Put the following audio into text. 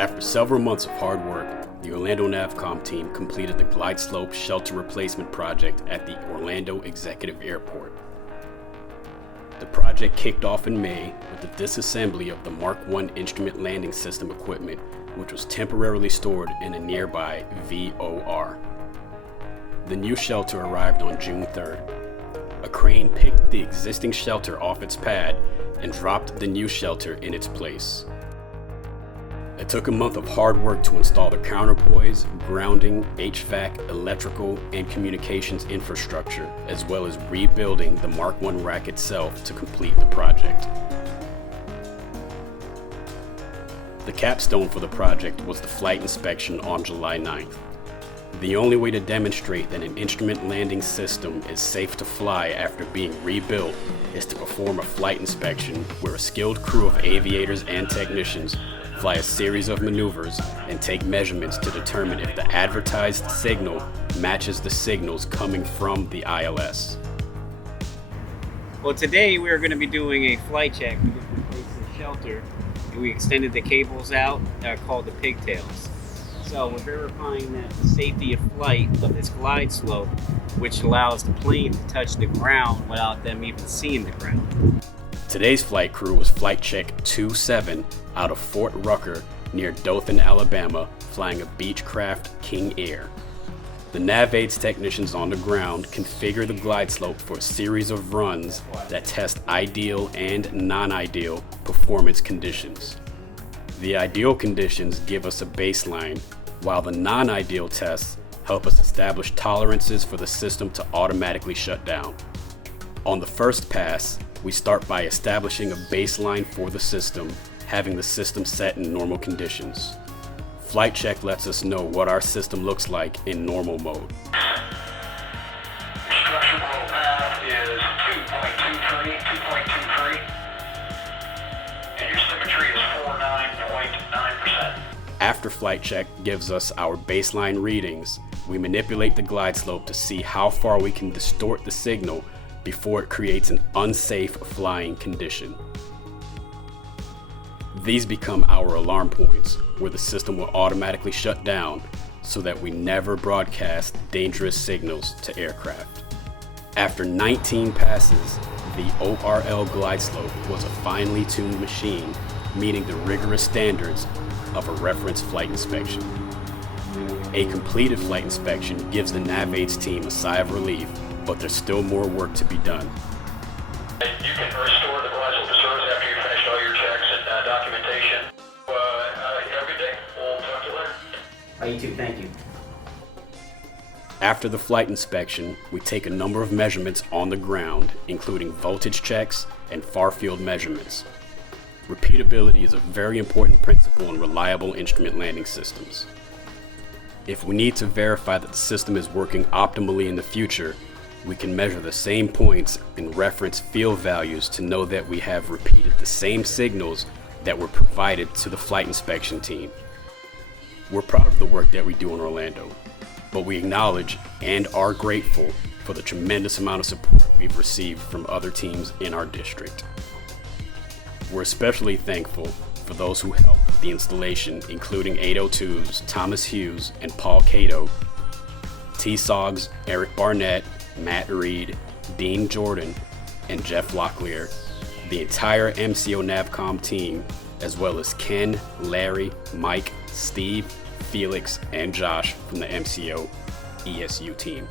After several months of hard work, the Orlando NavComm team completed the Glideslope shelter replacement project at the Orlando Executive Airport. The project kicked off in May with the disassembly of the Mark I instrument landing system equipment, which was temporarily stored in a nearby VOR. The new shelter arrived on June 3rd. A crane picked the existing shelter off its pad and dropped the new shelter in its place. It took a month of hard work to install the counterpoise, grounding, HVAC, electrical, and communications infrastructure, as well as rebuilding the Mark I rack itself to complete the project. The capstone for the project was the flight inspection on July 9th. The only way to demonstrate that an instrument landing system is safe to fly after being rebuilt is to perform a flight inspection where a skilled crew of aviators and technicians fly a series of maneuvers and take measurements to determine if the advertised signal matches the signals coming from the ILS. Well, today we are going to be doing a flight check. We just replaced the shelter and we extended the cables out that are called the pigtails. So we're verifying that the safety of flight of this glide slope, which allows the plane to touch the ground without them even seeing the ground. Today's flight crew was Flight Check 27 out of Fort Rucker near Dothan, Alabama, flying a Beechcraft King Air. The NavAids technicians on the ground configure the glide slope for a series of runs that test ideal and non-ideal performance conditions. The ideal conditions give us a baseline, while the non-ideal tests help us establish tolerances for the system to automatically shut down. On the first pass, we start by establishing a baseline for the system, having the system set in normal conditions. Flight Check lets us know what our system looks like in normal mode. Your structural path is 2.23, and your symmetry is 49.9%. After Flight Check gives us our baseline readings, we manipulate the glide slope to see how far we can distort the signal before it creates an unsafe flying condition. These become our alarm points, where the system will automatically shut down so that we never broadcast dangerous signals to aircraft. After 19 passes, the ORL glide slope was a finely tuned machine, meeting the rigorous standards of a reference flight inspection. A completed flight inspection gives the NavAids team a sigh of relief, but there's still more work to be done. You can restore the glide slope to service after you've finished all your checks and documentation. Have a good day. We'll talk to you later. You too, thank you. After the flight inspection, we take a number of measurements on the ground, including voltage checks and far-field measurements. Repeatability is a very important principle in reliable instrument landing systems. If we need to verify that the system is working optimally in the future, we can measure the same points and reference field values to know that we have repeated the same signals that were provided to the flight inspection team. We're proud of the work that we do in Orlando, but we acknowledge and are grateful for the tremendous amount of support we've received from other teams in our district. We're especially thankful for those who helped with the installation, including 802's Thomas Hughes and Paul Cato, T-Sog's Eric Barnett, Matt Reed, Dean Jordan, and Jeff Locklear, the entire MCO NavComm team, as well as Ken, Larry, Mike, Steve, Felix, and Josh from the MCO ESU team.